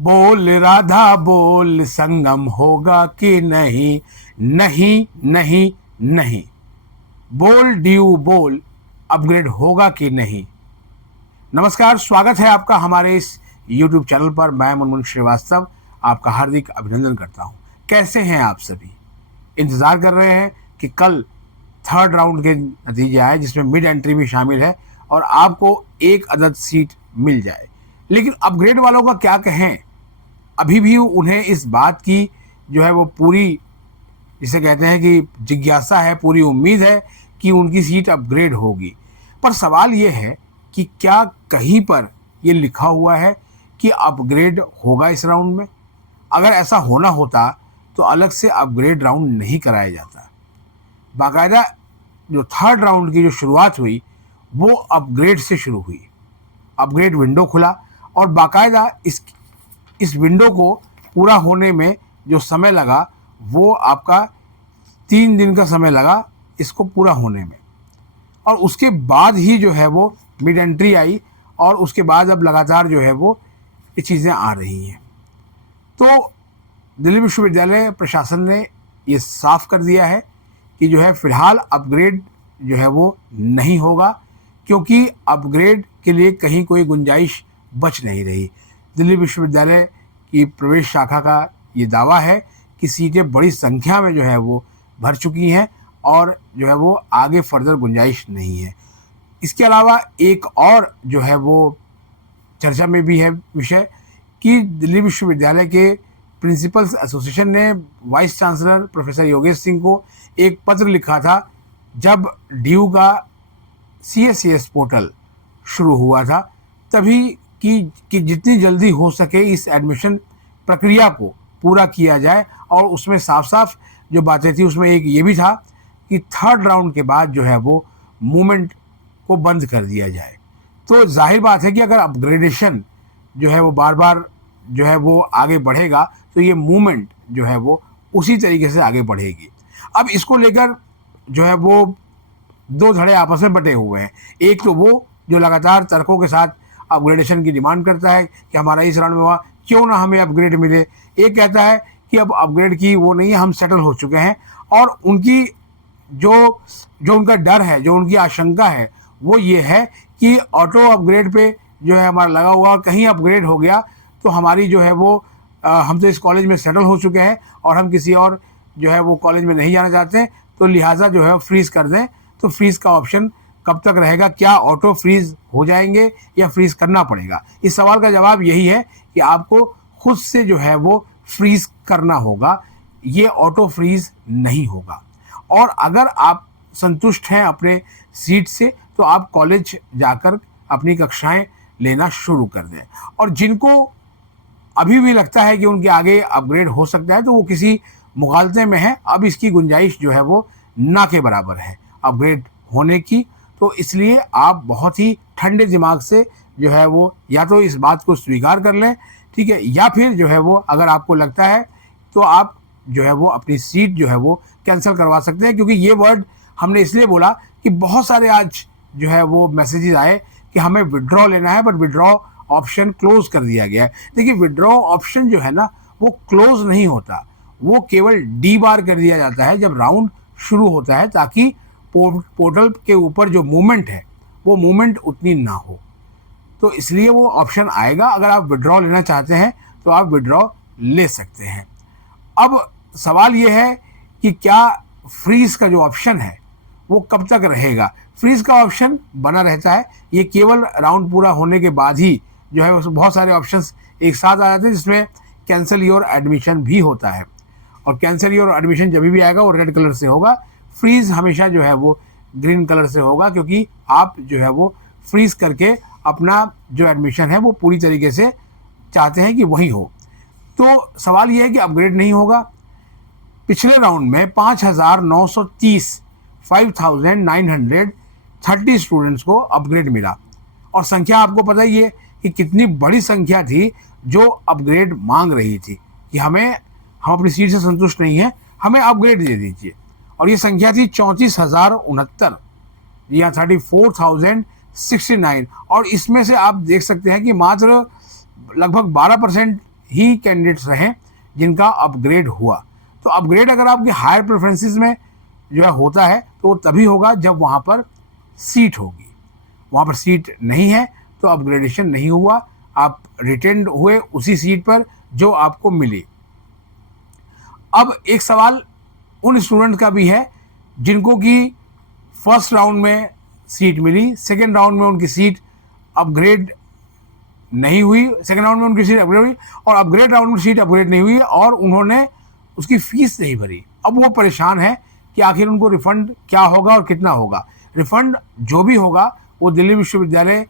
बोल राधा बोल, संगम होगा कि नहीं, नहीं नहीं नहीं। बोल ड्यू बोल, अपग्रेड होगा कि नहीं। नमस्कार, स्वागत है आपका हमारे इस YouTube चैनल पर। मैं मुनमुन श्रीवास्तव आपका हार्दिक अभिनंदन करता हूं। कैसे हैं आप सभी? इंतज़ार कर रहे हैं कि कल थर्ड राउंड के नतीजे आए, जिसमें मिड एंट्री भी शामिल है और आपको एक अदद सीट मिल जाए। लेकिन अपग्रेड वालों का क्या कहें, अभी भी उन्हें इस बात की जो है वो पूरी, जिसे कहते हैं कि जिज्ञासा है, पूरी उम्मीद है कि उनकी सीट अपग्रेड होगी। पर सवाल ये है कि क्या कहीं पर ये लिखा हुआ है कि अपग्रेड होगा इस राउंड में? अगर ऐसा होना होता तो अलग से अपग्रेड राउंड नहीं कराया जाता। बाकायदा जो थर्ड राउंड की जो शुरुआत हुई वो अपग्रेड से शुरू हुई। अपग्रेड विंडो खुला और बाकायदा इस विंडो को पूरा होने में जो समय लगा वो आपका 3 दिन का समय लगा इसको पूरा होने में। और उसके बाद ही जो है वो मिड एंट्री आई और उसके बाद अब लगातार जो है वो ये चीज़ें आ रही हैं। तो दिल्ली विश्वविद्यालय प्रशासन ने ये साफ कर दिया है कि जो है फ़िलहाल अपग्रेड जो है वो नहीं होगा, क्योंकि अपग्रेड के लिए कहीं कोई गुंजाइश बच नहीं रही। दिल्ली विश्वविद्यालय की प्रवेश शाखा का ये दावा है कि सीटें बड़ी संख्या में जो है वो भर चुकी हैं और जो है वो आगे फर्दर गुंजाइश नहीं है। इसके अलावा एक और जो है वो चर्चा में भी है विषय कि दिल्ली विश्वविद्यालय के प्रिंसिपल्स एसोसिएशन ने vice chancellor professor Yogesh Singh को एक पत्र लिखा था जब ड्यू का CSCS पोर्टल शुरू हुआ था, तभी कि जितनी जल्दी हो सके इस एडमिशन प्रक्रिया को पूरा किया जाए। और उसमें साफ साफ जो बातें थी उसमें एक ये भी था कि थर्ड राउंड के बाद जो है वो मूवमेंट को बंद कर दिया जाए। तो जाहिर बात है कि अगर अपग्रेडेशन जो है वो बार बार जो है वो आगे बढ़ेगा तो ये मूवमेंट जो है वो उसी तरीके से आगे बढ़ेगी। अब इसको लेकर जो है वो दो धड़े आपस में बटे हुए हैं। एक तो वो जो लगातार तर्कों के साथ अपग्रेडेशन की डिमांड करता है कि हमारा इस राउंड में हुआ, क्यों ना हमें अपग्रेड मिले। एक कहता है कि अब अपग्रेड की वो नहीं है, हम सेटल हो चुके हैं। और उनकी जो उनका डर है, जो उनकी आशंका है वो ये है कि ऑटो अपग्रेड पे जो है हमारा लगा हुआ, कहीं अपग्रेड हो गया तो हमारी जो है वो हम तो इस कॉलेज में सेटल हो चुके हैं और हम किसी और जो है वो कॉलेज में नहीं जाना चाहते, तो लिहाजा जो है फ्रीज कर दें। तो फ्रीज का ऑप्शन कब तक रहेगा? क्या ऑटो फ्रीज हो जाएंगे या फ्रीज करना पड़ेगा? इस सवाल का जवाब यही है कि आपको खुद से जो है वो फ्रीज करना होगा, ये ऑटो फ्रीज नहीं होगा। और अगर आप संतुष्ट हैं अपने सीट से तो आप कॉलेज जाकर अपनी कक्षाएं लेना शुरू कर दें। और जिनको अभी भी लगता है कि उनके आगे अपग्रेड हो सकता है तो वो किसी मुगालते में है। अब इसकी गुंजाइश जो है वो ना के बराबर है अपग्रेड होने की। तो इसलिए आप बहुत ही ठंडे दिमाग से जो है वो या तो इस बात को स्वीकार कर लें, ठीक है, या फिर जो है वो अगर आपको लगता है तो आप जो है वो अपनी सीट जो है वो कैंसिल करवा सकते हैं। क्योंकि ये वर्ड हमने इसलिए बोला कि बहुत सारे आज जो है वो मैसेजेस आए कि हमें विड्रॉ लेना है, बट विड्रॉ ऑप्शन क्लोज कर दिया गया है। देखिए, विड्रॉ ऑप्शन जो है ना वो क्लोज नहीं होता, वो केवल डी बार कर दिया जाता है जब राउंड शुरू होता है, ताकि पोर्टल के ऊपर जो मूवमेंट है वो मूवमेंट उतनी ना हो। तो इसलिए वो ऑप्शन आएगा। अगर आप विड्रॉ लेना चाहते हैं तो आप विड्रॉ ले सकते हैं। अब सवाल ये है कि क्या फ्रीज का जो ऑप्शन है वो कब तक रहेगा? फ्रीज का ऑप्शन बना रहता है, ये केवल राउंड पूरा होने के बाद ही जो है बहुत सारे ऑप्शंस एक साथ आ जाते हैं, जिसमें कैंसिल योर एडमिशन भी होता है। और कैंसिल योर एडमिशन जब भी आएगा वो रेड कलर से होगा, फ्रीज हमेशा जो है वो ग्रीन कलर से होगा, क्योंकि आप जो है वो फ्रीज करके अपना जो एडमिशन है वो पूरी तरीके से चाहते हैं कि वही हो। तो सवाल ये है कि अपग्रेड नहीं होगा। पिछले राउंड में 5,930 स्टूडेंट्स को अपग्रेड मिला। और संख्या आपको पता ही है कि कितनी बड़ी संख्या थी जो अपग्रेड मांग रही थी कि हम अपनी सीट से संतुष्ट नहीं हैं, हमें अपग्रेड दे दीजिए। और ये संख्या थी 34,069, या 34,069। और इसमें से आप देख सकते हैं कि मात्र लगभग 12% ही कैंडिडेट्स रहे जिनका अपग्रेड हुआ। तो अपग्रेड अगर आपके हायर प्रेफरेंसेस में जो है होता है तो वो तभी होगा जब वहाँ पर सीट होगी। वहाँ पर सीट नहीं है तो अपग्रेडेशन नहीं हुआ, आप रिटेन्ड हुए उसी सीट पर जो आपको मिली। अब एक सवाल उन स्टूडेंट का भी है जिनको कि फर्स्ट राउंड में सीट मिली, सेकेंड राउंड में उनकी सीट अपग्रेड नहीं हुई, सेकेंड राउंड में उनकी सीट अपग्रेड हुई और अपग्रेड राउंड में सीट अपग्रेड नहीं हुई और उन्होंने उसकी फीस नहीं भरी। अब वो परेशान है कि आखिर उनको रिफंड क्या होगा और कितना होगा। रिफंड जो भी होगा वो दिल्ली विश्वविद्यालय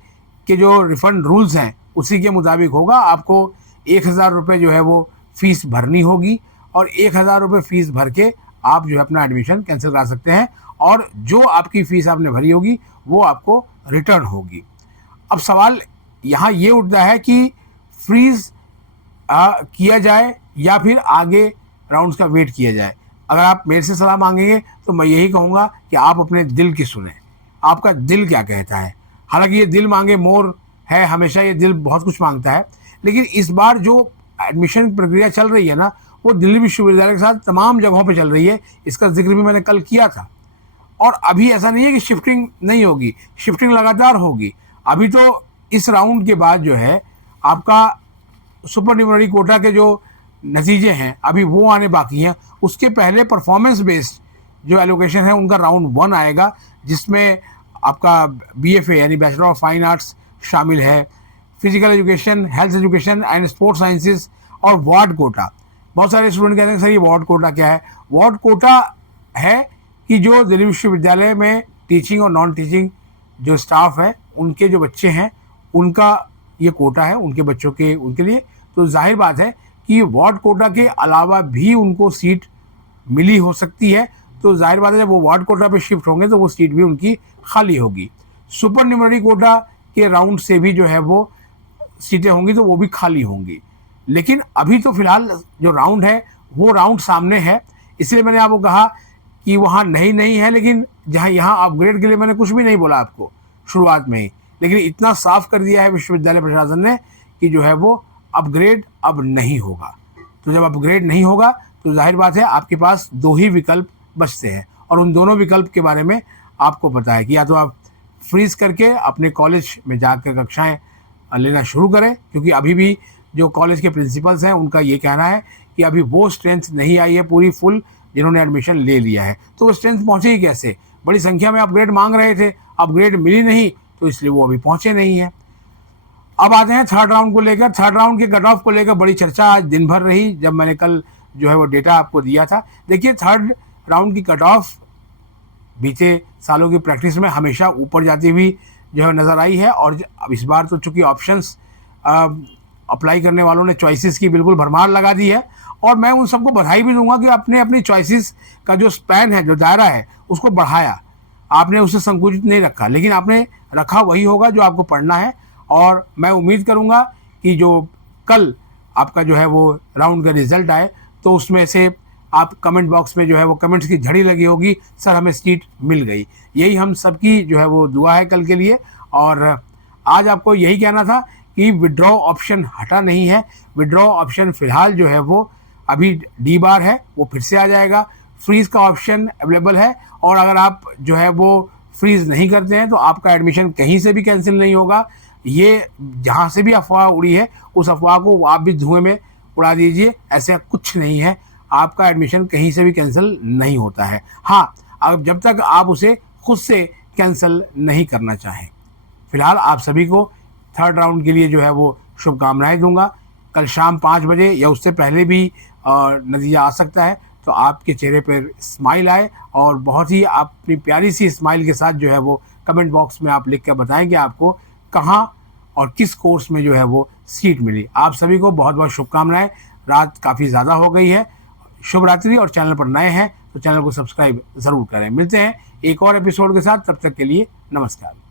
के जो रिफंड रूल्स हैं उसी के मुताबिक होगा। आपको 1000 रुपये जो है वो फीस भरनी होगी और 1000 रुपये फीस भर के आप जो है अपना एडमिशन कैंसिल करा सकते हैं और जो आपकी फ़ीस आपने भरी होगी वो आपको रिटर्न होगी। अब सवाल यहाँ ये उठता है कि फ्रीज़ किया जाए या फिर आगे राउंड्स का वेट किया जाए। अगर आप मेरे से सलाह मांगेंगे तो मैं यही कहूँगा कि आप अपने दिल की सुने, आपका दिल क्या कहता है। हालांकि ये दिल मांगे मोर है, हमेशा ये दिल बहुत कुछ मांगता है, लेकिन इस बार जो एडमिशन प्रक्रिया चल रही है ना वो दिल्ली विश्वविद्यालय के साथ तमाम जगहों पे चल रही है। इसका जिक्र भी मैंने कल किया था। और अभी ऐसा नहीं है कि शिफ्टिंग नहीं होगी, शिफ्टिंग लगातार होगी। अभी तो इस राउंड के बाद जो है आपका सुपरन्यूमरी कोटा के जो नतीजे हैं अभी वो आने बाकी हैं। उसके पहले परफॉर्मेंस बेस्ड जो एलोकेशन है उनका राउंड 1 आएगा, जिसमें आपका BFA यानी बैचलर ऑफ फाइन आर्ट्स शामिल है, physical education, health education and sports sciences और वार्ड कोटा। बहुत सारे स्टूडेंट कहते हैं सर ये वार्ड कोटा क्या है। वार्ड कोटा है कि जो दिल्ली विश्वविद्यालय में टीचिंग और नॉन टीचिंग जो स्टाफ है उनके जो बच्चे हैं उनका ये कोटा है, उनके बच्चों के उनके लिए। तो जाहिर बात है कि वार्ड कोटा के अलावा भी उनको सीट मिली हो सकती है। तो जाहिर बात है जब वो वार्ड कोटा पे शिफ्ट होंगे तो वो सीट भी उनकी खाली होगी। सुपर न्यूमरी कोटा के राउंड से भी जो है वो सीटें होंगी तो वो भी खाली होंगी। लेकिन अभी तो फिलहाल जो राउंड है वो राउंड सामने है, इसलिए मैंने आपको कहा कि वहाँ नहीं है, लेकिन जहाँ यहाँ अपग्रेड के लिए मैंने कुछ भी नहीं बोला आपको शुरुआत में ही, लेकिन इतना साफ कर दिया है विश्वविद्यालय प्रशासन ने कि जो है वो अपग्रेड अब नहीं होगा। तो जब अपग्रेड नहीं होगा तो जाहिर बात है आपके पास 2 ही विकल्प बचते हैं और उन दोनों विकल्प के बारे में आपको पता है कि या तो आप फ्रीज करके अपने कॉलेज में जाकर कक्षाएं लेना शुरू करें, क्योंकि अभी भी जो कॉलेज के प्रिंसिपल्स हैं उनका ये कहना है कि अभी वो स्ट्रेंथ नहीं आई है पूरी फुल जिन्होंने एडमिशन ले लिया है। तो वो स्ट्रेंथ पहुँचे ही कैसे? बड़ी संख्या में अपग्रेड मांग रहे थे, अपग्रेड मिली नहीं तो इसलिए वो अभी पहुँचे नहीं है। अब आते हैं थर्ड राउंड को लेकर। थर्ड राउंड के कट ऑफ को लेकर बड़ी चर्चा आज दिन भर रही, जब मैंने कल जो है वो डेटा आपको दिया था। देखिए थर्ड राउंड की कट ऑफ बीते सालों की प्रैक्टिस में हमेशा ऊपर जाती हुई जो है नज़र आई है और अब इस बार तो चूँकि ऑप्शंस अप्लाई करने वालों ने चॉइसेस की बिल्कुल भरमार लगा दी है और मैं उन सबको बधाई भी दूंगा कि आपने अपनी चॉइसेस का जो स्पैन है, जो दायरा है, उसको बढ़ाया। आपने उसे संकुचित नहीं रखा, लेकिन आपने रखा वही होगा जो आपको पढ़ना है। और मैं उम्मीद करूंगा कि जो कल आपका जो है वो राउंड का रिजल्ट आए तो उसमें से आप कमेंट बॉक्स में जो है वो कमेंट्स की झड़ी लगी होगी, सर हमें सीट मिल गई। यही हम सबकी जो है वो दुआ है कल के लिए। और आज आपको यही कहना था कि विड्रॉ ऑप्शन हटा नहीं है। विड्रॉ ऑप्शन फ़िलहाल जो है वो अभी डी बार है, वो फिर से आ जाएगा। फ्रीज़ का ऑप्शन अवेलेबल है और अगर आप जो है वो फ्रीज़ नहीं करते हैं तो आपका एडमिशन कहीं से भी कैंसिल नहीं होगा। ये जहाँ से भी अफवाह उड़ी है उस अफवाह को आप भी धुएं में उड़ा दीजिए, ऐसा कुछ नहीं है। आपका एडमिशन कहीं से भी कैंसिल नहीं होता है। हाँ, अब जब तक आप उसे खुद से कैंसिल नहीं करना चाहें। फिलहाल आप सभी को थर्ड राउंड के लिए जो है वो शुभकामनाएं दूंगा। कल शाम 5 बजे या उससे पहले भी नतीजा आ सकता है, तो आपके चेहरे पर स्माइल आए और बहुत ही अपनी प्यारी सी स्माइल के साथ जो है वो कमेंट बॉक्स में आप लिख कर बताएं कि आपको कहाँ और किस कोर्स में जो है वो सीट मिली। आप सभी को बहुत बहुत शुभकामनाएं। रात काफ़ी ज़्यादा हो गई है। शुभ रात्रि। और चैनल पर नए हैं तो चैनल को सब्सक्राइब ज़रूर करें। मिलते हैं एक और एपिसोड के साथ, तब तक के लिए नमस्कार।